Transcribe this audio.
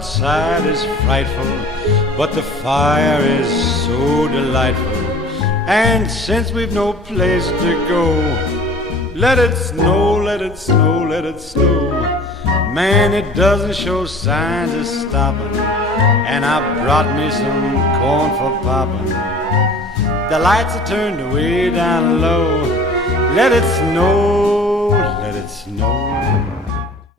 outside is frightful, but the fire is so delightful. And since we've no place to go, let it snow, let it snow, let it snow. Man, it doesn't show signs of stopping, and I brought me some corn for popping. The lights are turned way down low. Let it snow, let it snow.